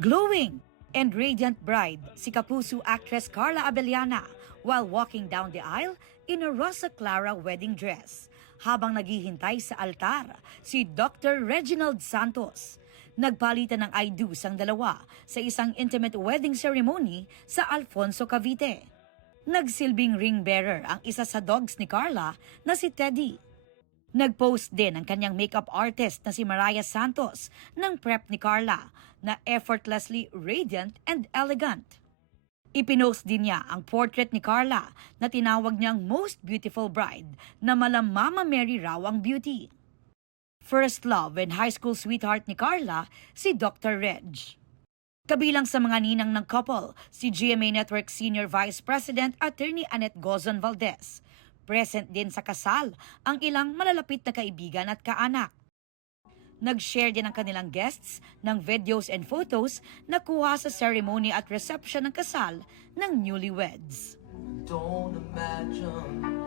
Glowing and radiant bride si Kapuso actress Carla Abellana while walking down the aisle in a Rosa Clara wedding dress. Habang naghihintay sa altar, si Dr. Reginald Santos. Nagpalitan ng I do's ang dalawa sa isang intimate wedding ceremony sa Alfonso, Cavite. Nagsilbing ring bearer ang isa sa dogs ni Carla na si Teddy. Nag-post din ang kanyang makeup artist na si Mariah Santos ng prep ni Carla na effortlessly radiant and elegant. Ipinost din niya ang portrait ni Carla na tinawag niyang most beautiful bride na malam Mama Mary raw ang beauty. First love and high school sweetheart ni Carla, si Dr. Reg. Kabilang sa mga ninang ng couple, si GMA Network Senior Vice President Attorney Annette Gozon Valdez. Present din sa kasal ang ilang malalapit na kaibigan at kaanak. Nag-share din ang kanilang guests ng videos and photos na kuha sa ceremony at reception ng kasal ng newlyweds. Don't imagine